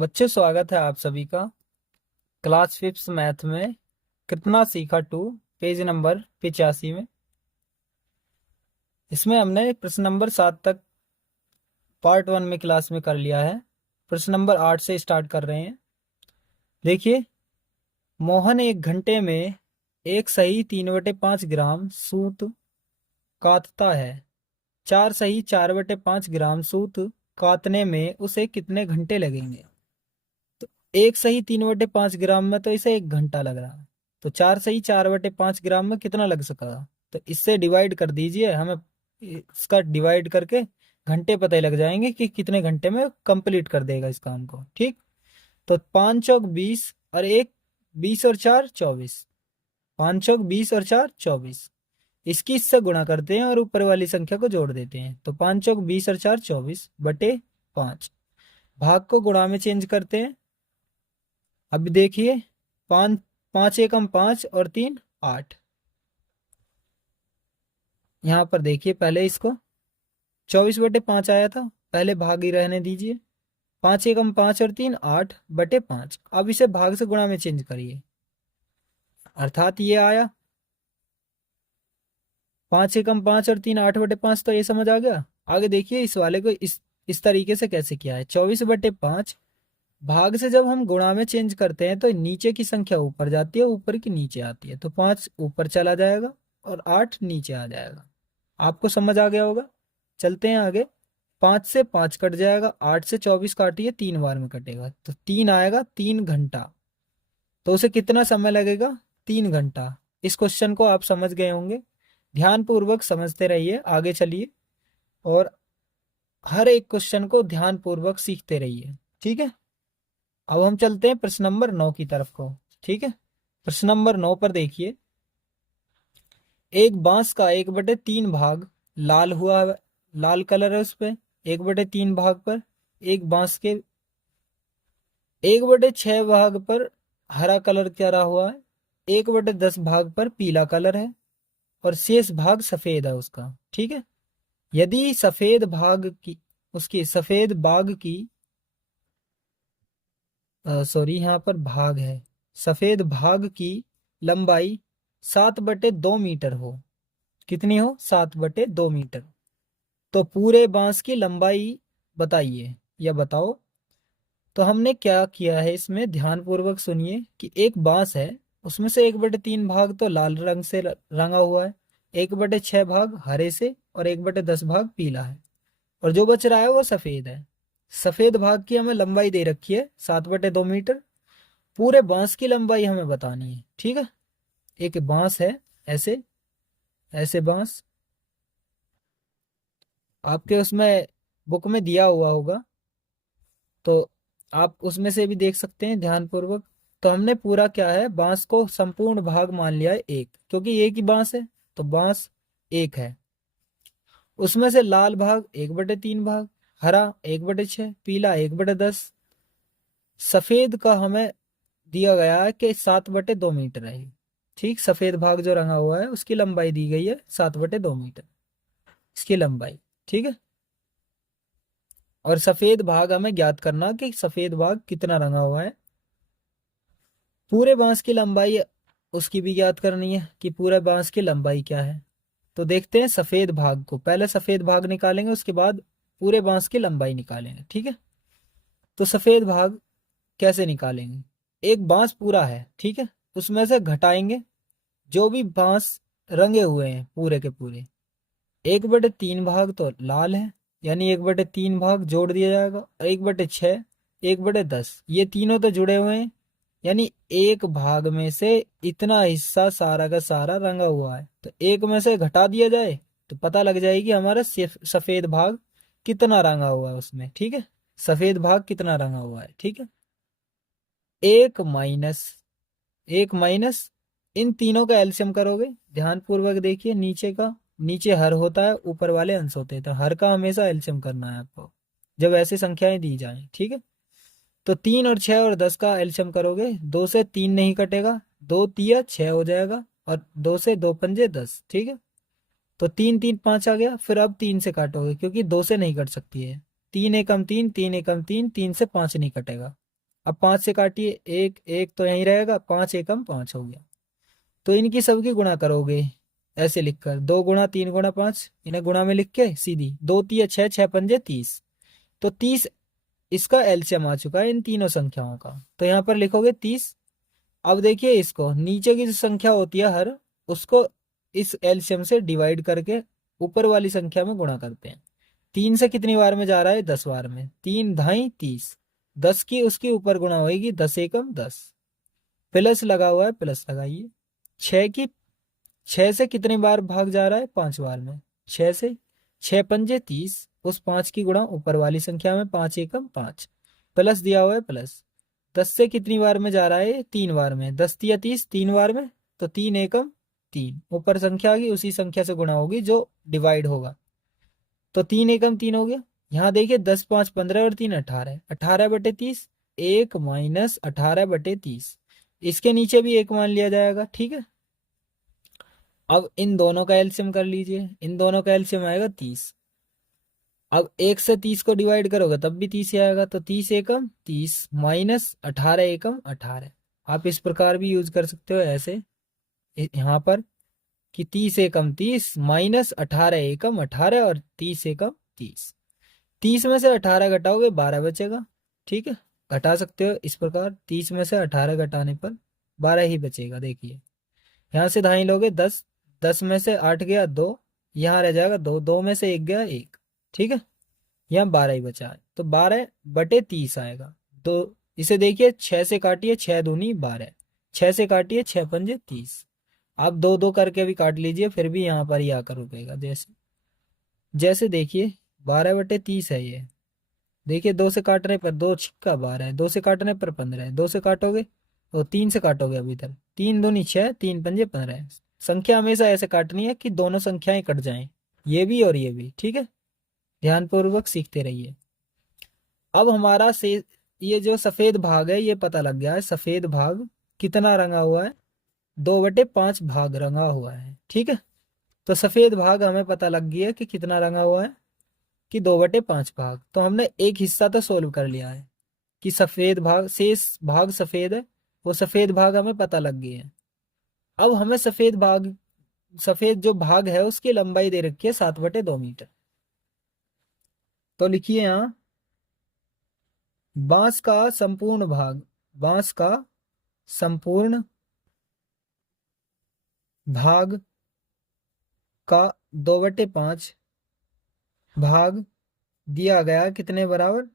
बच्चे स्वागत है आप सभी का क्लास फिफ्थ मैथ में कितना सीखा टू पेज नंबर 85 में। इसमें हमने प्रश्न नंबर 7 तक पार्ट 1 में क्लास में कर लिया है। प्रश्न नंबर 8 से स्टार्ट कर रहे हैं। देखिए, मोहन एक घंटे में एक सही 3/5 ग्राम सूत कातता है। चार सही 4/5 ग्राम सूत कातने में उसे कितने घंटे लगेंगे। तो एक सही 3/5 ग्राम में तो इसे 1 घंटा लग रहा है। तो चार सही 4/5 ग्राम में कितना लग सका। तो इससे डिवाइड कर दीजिए, हमें इसका डिवाइड करके घंटे पता ही लग जाएंगे कि कितने घंटे में कंप्लीट कर देगा इस काम को। ठीक, तो 5 चौक 20 और एक 20 और 4 24। 5 चौक 20 और 4 24। इसकी इससे गुणा करते हैं और ऊपर वाली संख्या को जोड़ देते हैं। तो 5 चौक 20 और 4 24/5। भाग को गुणा में चेंज करते हैं। अब देखिए, 5 5 एकम 5 और 3 8। यहाँ पर देखिए, पहले इसको 24/5 आया था, पहले भाग ही रहने दीजिए। 5 एकम 5 और 3 8/5। अब इसे भाग से गुणा में चेंज करिए, अर्थात ये आया 5 एकम 5 और 3 8/5। तो ये समझ आ गया। आगे देखिए, इस वाले को इस तरीके से कैसे किया है। 24/5 भाग से जब हम गुणा में चेंज करते हैं तो नीचे की संख्या ऊपर जाती है, ऊपर की नीचे आती है। तो 5 ऊपर चला जाएगा और 8 नीचे आ जाएगा। आपको समझ आ गया होगा। चलते हैं आगे। 5 से 5 कट जाएगा, 8 से 24 काटिए, 3 बार में कटेगा तो 3 आएगा। 3 घंटा। तो उसे कितना समय लगेगा, 3 घंटा। इस क्वेश्चन को आप समझ गए होंगे। ध्यान पूर्वक समझते रहिए, आगे चलिए और हर एक क्वेश्चन को ध्यान पूर्वक सीखते रहिए। ठीक है, अब हम चलते हैं प्रश्न नंबर 9 की तरफ को। ठीक है, प्रश्न नंबर 9 पर देखिए, एक बांस का 1/3 भाग लाल हुआ है, लाल कलर है उस पे। 1/3 भाग पर एक बांस के 1/6 भाग पर हरा कलर करा हुआ है। 1/10 भाग पर पीला कलर है और शेष भाग सफेद है उसका। ठीक है, यदि सफेद भाग की उसकी सफेद बाग की सॉरी, यहाँ पर भाग है। सफेद भाग की लंबाई 7/2 मीटर हो। कितनी हो, 7/2 मीटर। तो पूरे बांस की लंबाई बताइए या बताओ। तो हमने क्या किया है, इसमें ध्यान पूर्वक सुनिए कि एक बांस है, उसमें से 1/3 भाग तो लाल रंग से रंगा हुआ है, 1/6 भाग हरे से और 1/10 भाग पीला है, और जो बच रहा है वो सफेद है। सफेद भाग की हमें लंबाई दे रखी है 7/2 मीटर। पूरे बांस की लंबाई हमें बतानी है। ठीक है, एक बांस है, ऐसे ऐसे बांस आपके उसमें बुक में दिया हुआ होगा, तो आप उसमें से भी देख सकते हैं ध्यान पूर्वक। तो हमने पूरा क्या है, बांस को संपूर्ण भाग मान लिया है एक, क्योंकि एक ही बांस है तो बांस एक है। उसमें से लाल भाग 1/3 भाग, हरा 1/6, पीला 1/10, सफेद का हमें दिया गया है कि 7/2 मीटर है। ठीक, सफेद भाग जो रंगा हुआ है उसकी लंबाई दी गई है 7/2 मीटर, इसकी लंबाई। ठीक है, और सफेद भाग हमें ज्ञात करना कि सफेद भाग कितना रंगा हुआ है। पूरे बांस की लंबाई उसकी भी ज्ञात करनी है कि पूरे बांस की लंबाई क्या है। तो देखते हैं सफेद भाग को, पहले सफेद भाग निकालेंगे, उसके बाद पूरे बांस की लंबाई निकालेंगे। ठीक है, तो सफेद भाग कैसे निकालेंगे। एक बांस पूरा है, ठीक है, उसमें से घटाएंगे जो भी बांस रंगे हुए हैं पूरे के पूरे। 1/3 भाग तो लाल है, यानी 1/3 भाग जोड़ दिया जाएगा, और 1/6, 1/10, ये तीनों तो जुड़े हुए हैं, यानी एक भाग में से इतना हिस्सा सारा का सारा रंगा हुआ है। तो एक में से घटा दिया जाए तो पता लग जाएगी हमारा सफेद भाग कितना रंगा हुआ है उसमें। ठीक है, सफेद भाग कितना रंगा हुआ है। ठीक है, एक माइनस एक माइनस इन तीनों का एलसीएम करोगे। ध्यान पूर्वक देखिए, नीचे का, नीचे हर होता है, ऊपर वाले अंश होते हैं, तो हर का हमेशा एलसीएम करना है आपको जब ऐसी संख्याएं दी जाएं। ठीक है, तो 3 और 6 और 10 का एलसीएम करोगे, 2 से 3 नहीं कटेगा, 2 तिया 6 हो जाएगा, और 2 से 2 पंजे 10। ठीक है, तो 3 3 5 आ गया। फिर अब 3 से काटोगे क्योंकि 2 से नहीं कट सकती है। 3 एकम 3, 3 एकम 3, 3 से 5 नहीं कटेगा। अब 5 से काटिए, एक एक तो यहीं रहेगा, 5 एकम 5 हो गया। तो इनकी सबकी गुणा करोगे ऐसे लिखकर, 2 गुणा 3 गुणा 5, इन्हें गुणा में लिख के सीधी 2 तिया 6, 6 पंजे 30। तो 30 इसका एलसीएम आ चुका है इन तीनों संख्याओं का, तो यहाँ पर लिखोगे 30। अब देखिए इसको, नीचे की जो संख्या होती है हर, उसको इस एलसीएम से डिवाइड करके ऊपर वाली संख्या में गुणा करते हैं। 3 से कितनी बार में जा रहा है? 10 बार में। 3 ढाई 30, 10 की उसके ऊपर गुणा होगी, 10 एकम 10, प्लस लगा हुआ है, प्लस लगाइए। 6 की 6 से कितनी बार भाग जा रहा है? 5 बार में। 6 से 6 पंजे 30, उस 5 की गुणा ऊपर वाली संख्या में, 5 एकम 5, प्लस दिया हुआ है प्लस। 10 से कितनी बार में जा रहा है? 3 बार में। 10 तिया 30, 3 बार में, तो 3 एकम 3, ऊपर संख्या की उसी संख्या से गुणा होगी जो डिवाइड होगा, तो 3 एकम 3 हो गया। यहाँ देखिए 10 5 15 और 3 18, 18/30, 1 - 18/30, इसके नीचे भी एक मान लिया जाएगा, ठीक है। अब इन दोनों का एलसीएम कर लीजिए, इन दोनों का एलसीएम आएगा 30। अब 1 से 30 को डिवाइड करोगे तब भी 30 ही आएगा, तो 30 एकम 30 माइनस 18 एकम 18। आप इस प्रकार भी यूज कर सकते हो ऐसे, यहाँ पर कि 30 एकम 30 माइनस 18 एकम 18 और 30 एकम 30। 30 में से 18 घटाओगे 12 बचेगा, ठीक है। घटा सकते हो इस प्रकार, 30 में से 18 घटाने पर 12 ही बचेगा। देखिए यहाँ से दाई लोगे 10, 10 में से 8 गया 2, यहाँ रह जाएगा 2, 2 में से 1 गया 1, ठीक है। यहाँ 12 ही बचा है, तो 12/30 आएगा। तो इसे देखिए 6 से काटिए, 6 दूनी 12, 6 से काटिए 6 पंजे 30। आप दो दो करके भी काट लीजिए, फिर भी यहाँ पर ही आकर रुकेगा। जैसे जैसे देखिए 12/30 है ये। देखिए 2 से काटने पर 2 × 12 है, 2 से काटने पर 15 है, 2 से काटोगे तो 3 से काटोगे अभी तक, 3 दूनी 6, 3 पंजे 15। संख्या हमेशा ऐसे काटनी है कि दोनों संख्याएं कट जाएं, ये भी और ये भी, ठीक है। ध्यानपूर्वक सीखते रहिए। अब हमारा से ये जो सफेद भाग है ये पता लग गया है, सफेद भाग कितना रंगा हुआ है? 2/5 भाग रंगा हुआ है, ठीक है। तो सफेद भाग हमें पता लग गया कि कितना रंगा हुआ है, कि 2/5 भाग। तो हमने एक हिस्सा तो सोल्व कर लिया है कि सफेद भाग, शेष भाग सफेद है, वो सफेद भाग हमें पता लग गई है। अब हमें सफेद भाग, सफेद जो भाग है उसकी लंबाई दे रखी है 7/2 मीटर। तो लिखिए यहाँ, बांस का संपूर्ण भाग, बांस का संपूर्ण भाग का 2/5 भाग दिया गया कितने बराबर?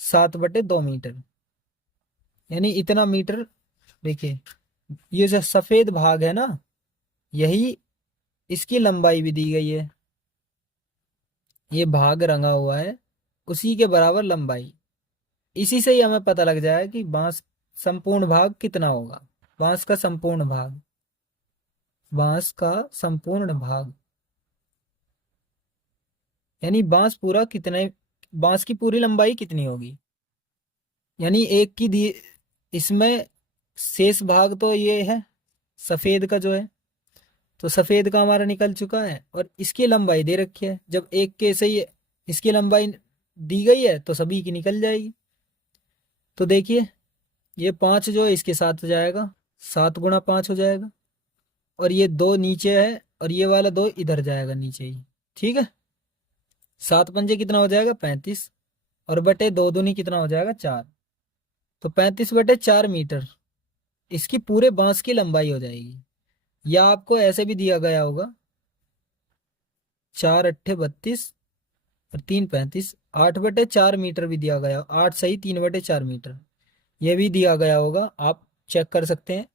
7/2 मीटर, यानी इतना मीटर। देखिए ये जो सफेद भाग है ना, यही इसकी लंबाई भी दी गई है, ये भाग रंगा हुआ है उसी के बराबर लंबाई। इसी से ही हमें पता लग जाए कि बांस संपूर्ण भाग कितना होगा। बांस का संपूर्ण भाग, बांस का संपूर्ण भाग यानी बांस पूरा कितने, बांस की पूरी लंबाई कितनी होगी, यानी एक की दी, इसमें शेष भाग तो ये है सफेद का जो है, तो सफेद का हमारा निकल चुका है और इसकी लंबाई दे रखी है। जब एक के सही इसकी लंबाई दी गई है तो सभी की निकल जाएगी। तो देखिए ये 5 जो है इसके साथ हो जाएगा, 7 × 5 हो जाएगा, और ये 2 नीचे है और ये वाला 2 इधर जाएगा नीचे ही, ठीक है। 7 पंजे कितना हो जाएगा? 35, और बटे 2 दूनी कितना हो जाएगा? 4। तो 35/4 मीटर इसकी पूरे बांस की लंबाई हो जाएगी। या आपको ऐसे भी दिया गया होगा, 4 × 8 = 32 और 3 × 35, 8/4 मीटर भी दिया गया, 8 सही 3/4 मीटर ये भी दिया गया होगा, आप चेक कर सकते हैं।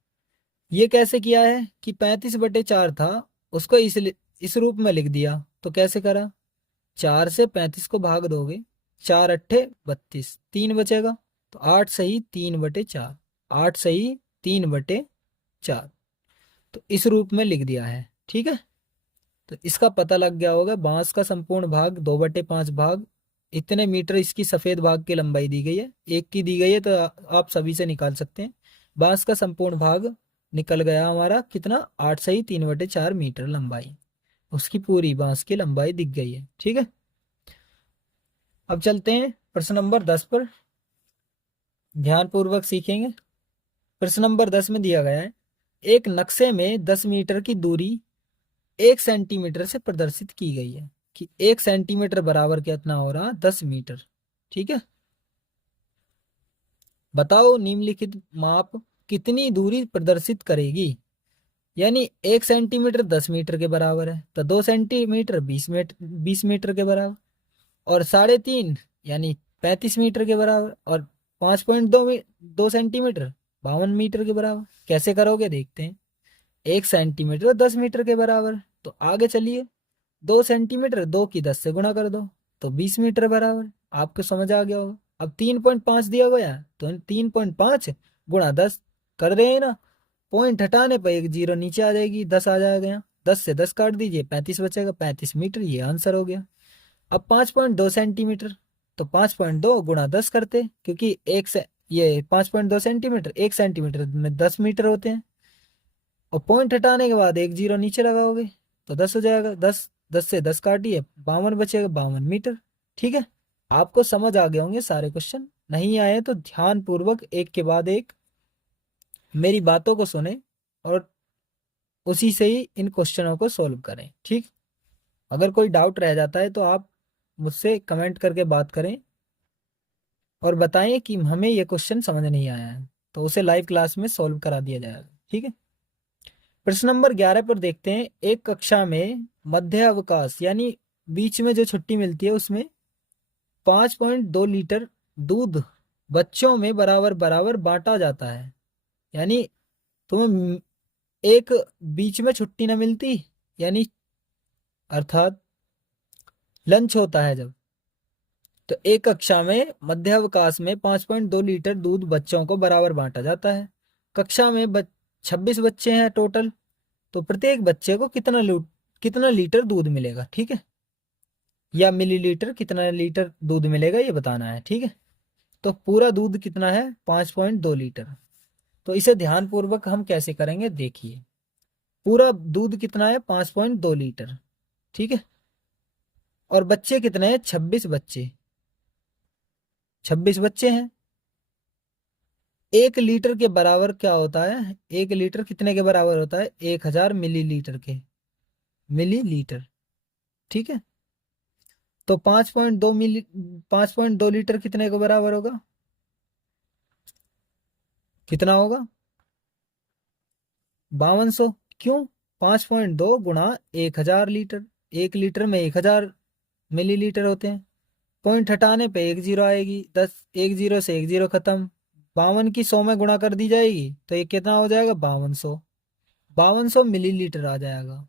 ये कैसे किया है कि 35/4 था, उसको इस रूप में लिख दिया। तो कैसे करा? 4 से 35 को भाग दोगे, 4 × 8 = 32, 3 बचेगा, तो 8 सही 3/4, 8 सही 3/4, तो इस रूप में लिख दिया है, ठीक है। तो इसका पता लग गया होगा, बांस का संपूर्ण भाग 2/5 भाग, इतने मीटर इसकी सफेद भाग की लंबाई दी गई है, एक की दी गई है तो आप सभी से निकाल सकते हैं। बांस का संपूर्ण भाग निकल गया हमारा कितना? 8 सही 3/4 मीटर लंबाई, उसकी पूरी बांस की लंबाई दिख गई है, ठीक है। अब चलते हैं प्रश्न नंबर 10 पर। ध्यानपूर्वक सीखेंगे। प्रश्न नंबर 10 में दिया गया है, एक नक्शे में 10 मीटर की दूरी 1 सेंटीमीटर से प्रदर्शित की गई है कि 1 सेंटीमीटर बराबर कितना हो रहा, 10 मीटर। ठीक है, बताओ निम्नलिखित माप कितनी दूरी प्रदर्शित करेगी। यानी 1 सेंटीमीटर 10 मीटर के बराबर है, तो 2 सेंटीमीटर 20 मीटर के बराबर, और 3.5 यानी 35 मीटर के बराबर, और 5.2 सेंटीमीटर 52 मीटर के बराबर। कैसे करोगे देखते हैं। 1 सेंटीमीटर 10 मीटर के बराबर, तो आगे चलिए, 2 सेंटीमीटर 2 की 10 से गुणा कर दो, तो 20 मीटर बराबर। आपको समझ आ गया होगा। अब 3.5 दिया गया है, तो 3.5 गुणा 10 कर रहे हैं ना। पॉइंट हटाने पर एक जीरो नीचे आ जाएगी, 10 आ जाएगा यहाँ, 10 से 10 काट दीजिए, 35 बचेगा, 35 मीटर, ये आंसर हो गया। अब 5.2 सेंटीमीटर, तो 5.2 गुणा 10 करते, क्योंकि एक से ये 5.2 सेंटीमीटर, 1 सेंटीमीटर में 10 मीटर होते हैं, और पॉइंट हटाने के बाद एक जीरो नीचे लगाओगे, तो 10 हो जाएगा। 10, 10 से 10 काटिए, 52 बचेगा, 52 मीटर। ठीक है, आपको समझ आ गए होंगे सारे क्वेश्चन। नहीं आए तो ध्यान पूर्वक एक के बाद एक मेरी बातों को सुने, और उसी से ही इन क्वेश्चनों को सॉल्व करें। ठीक, अगर कोई डाउट रह जाता है तो आप मुझसे कमेंट करके बात करें और बताएं कि हमें ये क्वेश्चन समझ नहीं आया है, तो उसे लाइव क्लास में सॉल्व करा दिया जाएगा। ठीक है, प्रश्न नंबर 11 पर देखते हैं, एक कक्षा में मध्य अवकाश यानी बीच में जो छुट्टी मिलती है उसमें 5.2 लीटर दूध बच्चों में बराबर बराबर बांटा जाता है। यानी तुम्हें एक बीच में छुट्टी न मिलती, यानी अर्थात लंच होता है जब, तो एक कक्षा में मध्यावकाश में 5.2 लीटर दूध बच्चों को बराबर बांटा जाता है। कक्षा में 26 बच्चे हैं टोटल, तो प्रत्येक बच्चे को कितना लीटर दूध मिलेगा। ठीक है, या मिलीलीटर, कितना लीटर दूध मिलेगा ये बताना है। ठीक है, तो पूरा दूध कितना है, 5.2 लीटर। तो इसे ध्यान पूर्वक हम कैसे करेंगे देखिए। पूरा दूध कितना है, 5.2 लीटर। ठीक है, और बच्चे कितने हैं, 26 बच्चे, 26 बच्चे हैं। 1 लीटर के बराबर क्या होता है, 1 लीटर कितने के बराबर होता है, 1000 मिलीलीटर के, मिलीलीटर। ठीक है, तो 5.2 लीटर कितने के बराबर होगा, कितना होगा, 5200। क्यों, 5.2 गुणा 1000 लीटर, 1 लीटर में 1000 मिलीलीटर होते हैं। पॉइंट हटाने पे एक जीरो आएगी, 10, एक जीरो से एक जीरो खत्म। 52 की 100 में गुणा कर दी जाएगी, तो ये कितना हो जाएगा, 5200, 5200 मिलीलीटर आ जाएगा।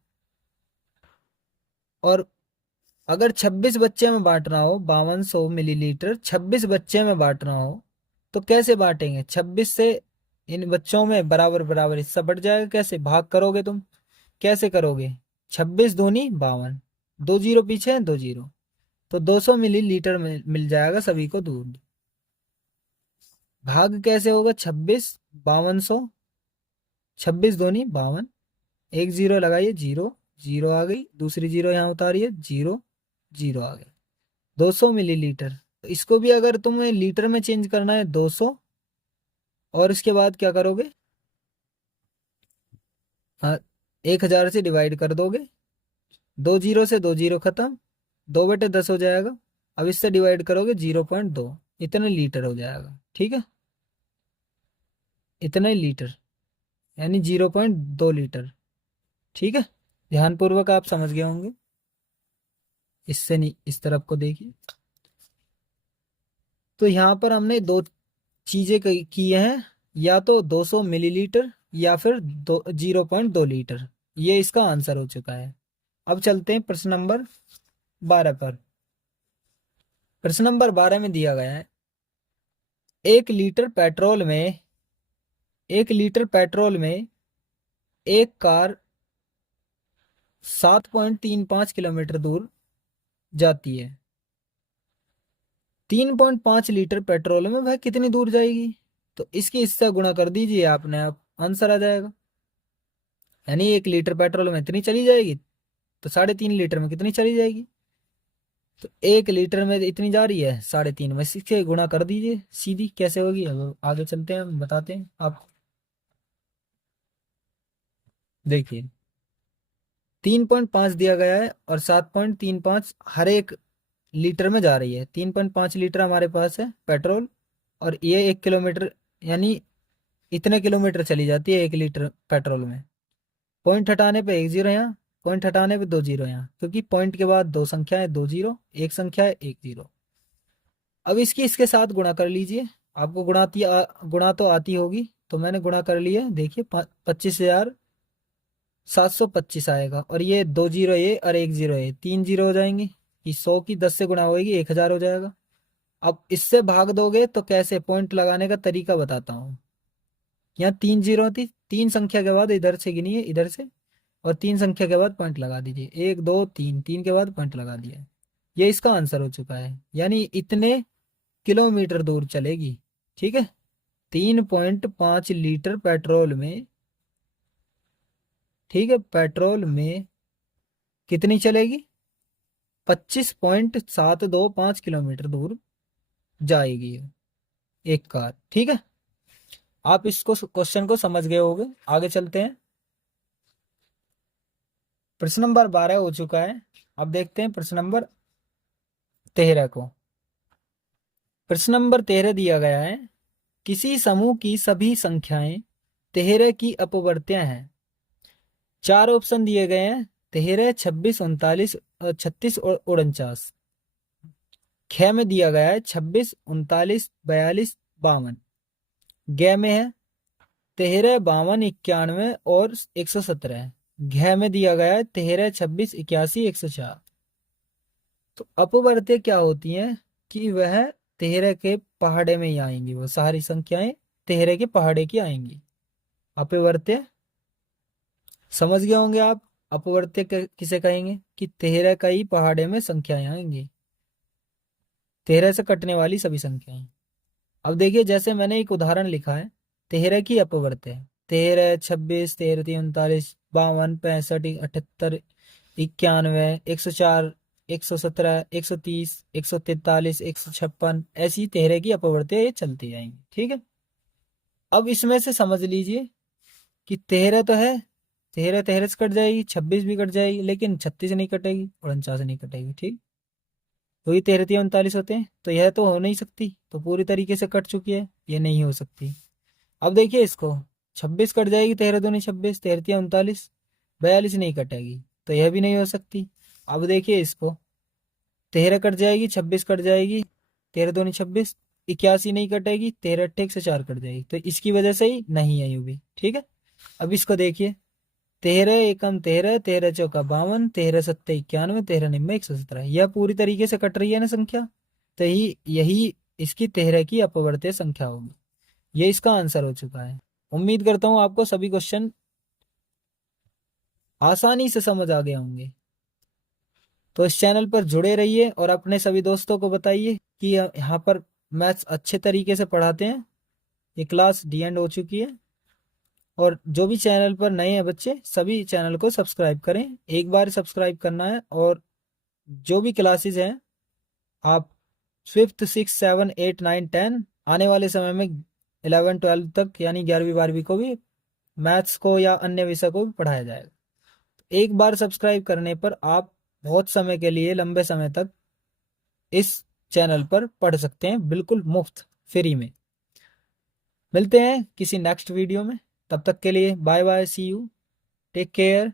और अगर 26 बच्चे में बांटना हो, 5200 मिलीलीटर 26 बच्चे में बांटना हो, तो कैसे बांटेंगे, 26 से इन बच्चों में बराबर बराबर हिस्सा बढ़ जाएगा। कैसे भाग करोगे तुम, कैसे करोगे, 26 दूनी 52, 2 जीरो पीछे है, 2 जीरो, तो 200 मिलीलीटर में मिल जाएगा सभी को दूध। भाग कैसे होगा, 26 5200, 26 दूनी 52, एक जीरो लगाइए, जीरो, जीरो आ गई, दूसरी जीरो यहाँ उतारिए, जीरो, जीरो आ गई, 200 मिलीलीटर। तो इसको भी अगर तुम्हें लीटर में चेंज करना है, 200, और इसके बाद क्या करोगे, हाँ, 1000 से डिवाइड कर दोगे, 2 जीरो से 2 जीरो खत्म, 2/10 हो जाएगा। अब इससे डिवाइड करोगे, 0.2, इतने लीटर हो जाएगा। ठीक है, इतने लीटर, यानी 0.2 लीटर। ठीक है, ध्यानपूर्वक आप समझ गए होंगे। इससे नहीं, इस तरफ को देखिए। तो यहाँ पर हमने दो चीजें की हैं, या तो 200 मिलीलीटर, या फिर 0.2 लीटर। ये इसका आंसर हो चुका है। अब चलते हैं प्रश्न नंबर 12 पर। प्रश्न नंबर 12 में दिया गया है, एक लीटर पेट्रोल में एक कार 7.35 किलोमीटर दूर जाती है। 3.5 लीटर पेट्रोल में वह कितनी दूर जाएगी। तो इसकी इससे गुणा कर दीजिए, आपने आप आंसर आ जाएगा। यानी 1 लीटर पेट्रोल में इतनी चली जाएगी, तो 3.5 लीटर में कितनी चली जाएगी। तो 1 लीटर में इतनी जा रही है 3.5 में, इससे गुणा कर दीजिए सीधी, कैसे होगी अब आगे चलते हैं हम बताते हैं आप। देखिए 3.5 दिया गया है और 7.35 हर एक लीटर में जा रही है। 3.5 लीटर हमारे पास है पेट्रोल, और ये 1 किलोमीटर यानी इतने किलोमीटर चली जाती है 1 लीटर पेट्रोल में। पॉइंट हटाने पे एक जीरो यहाँ, पॉइंट हटाने पे दो जीरो यहाँ, क्योंकि पॉइंट के बाद दो संख्या है, दो जीरो, एक संख्या है, एक जीरो। अब इसकी इसके साथ गुणा कर लीजिए। आपको गुणा तो आती होगी, तो मैंने गुणा कर लिया। देखिए 25,725 आएगा, और ये दो जीरो ये और एक जीरो ये, तीन जीरो हो जाएंगे। कि 100 की 10 से गुणा होगी 1,000 हो जाएगा। अब इससे भाग दोगे तो कैसे, पॉइंट लगाने का तरीका बताता हूँ। यहाँ तीन जीरो थी, तीन संख्या के बाद इधर से गिनिए, इधर से, और तीन संख्या के बाद पॉइंट लगा दीजिए, एक दो तीन, तीन के बाद पॉइंट लगा दिया। ये इसका आंसर हो चुका है, यानी इतने किलोमीटर दूर चलेगी। ठीक है, 3.5 लीटर पेट्रोल में, ठीक है, पेट्रोल में कितनी चलेगी, 25.725 किलोमीटर दूर जाएगी एक कार। ठीक है, आप इसको क्वेश्चन को समझ गए होंगे। आगे चलते हैं। प्रश्न नंबर 12 हो चुका है। अब देखते हैं प्रश्न नंबर 13 को। प्रश्न नंबर 13 दिया गया है, किसी समूह की सभी संख्याएं 13 की अपवर्त्य हैं। चार ऑप्शन दिए गए हैं, 13, 26, 39, 36 और 49। ख में दिया गया है 26, 39, 42, 52। ग में है 13, 52, 91 और 117। घ में दिया गया है 13, 26, 81, 104। तो अपवर्त्य क्या होती हैं कि वह 13 के पहाड़े में ही आएंगी, वो सारी संख्याएं 13 के पहाड़े की आएंगी। अपवर्त्य समझ गए होंगे आप। अपवर्त्य किसे कहेंगे कि 13 का ही पहाड़े में संख्याएं आएंगी, 13 से कटने वाली सभी संख्याएं। अब देखिए, जैसे मैंने एक उदाहरण लिखा है, 13 की अपवर्त्य 13, 26, 33, 39, 52, 65, 78, 91, 104, 117, 130, 143, 156, ऐसी 13 की अपवर्त्य ये चलती जाएंगी। ठीक है, अब इसमें से समझ लीजिए कि 13 तो है, 13 13 से कट जाएगी, 26 भी कट जाएगी, लेकिन 36 नहीं कटेगी और 49 नहीं कटेगी। ठीक, तो ये 13 या 39 होते हैं, तो यह तो हो नहीं सकती, तो पूरी तरीके से कट चुकी है, ये नहीं हो सकती। अब देखिए इसको, 26 कट जाएगी, 13 दूनी 26, 13 या 39, 42 नहीं कटेगी, तो यह भी नहीं हो सकती। अब देखिए इसको, 13 कट जाएगी, 26 कट जाएगी, 13 दूनी 26, 81 नहीं कटेगी, 13 अट्ठे 104 कट जाएगी, तो इसकी वजह से ही नहीं है यूं भी। ठीक है, अब इसको देखिए, 13 एकम 13, 13 चौका 52, 13 सत्ते 91, 13 निम्न 117, यह पूरी तरीके से कट रही है ना संख्या, तो यही इसकी 13 की अपवर्त्य संख्या होगी। ये इसका आंसर हो चुका है। उम्मीद करता हूं आपको सभी क्वेश्चन आसानी से समझ आ गए होंगे। तो इस चैनल पर जुड़े रहिए और अपने सभी दोस्तों को बताइए कि यहाँ पर मैथ्स अच्छे तरीके से पढ़ाते हैं। ये क्लास डी एंड हो चुकी है, और जो भी चैनल पर नए हैं बच्चे, सभी चैनल को सब्सक्राइब करें। एक बार सब्सक्राइब करना है, और जो भी क्लासेस हैं आप 5th 6th 7 8 9 10 आने वाले समय में 11 12 तक यानी 11वीं 12वीं को भी मैथ्स को या अन्य विषय को भी पढ़ाया जाएगा। एक बार सब्सक्राइब करने पर आप बहुत समय के लिए, लंबे समय तक इस चैनल पर पढ़ सकते हैं, बिल्कुल मुफ्त, फ्री में। मिलते हैं किसी नेक्स्ट वीडियो में, तब तक के लिए bye bye, see you, take care.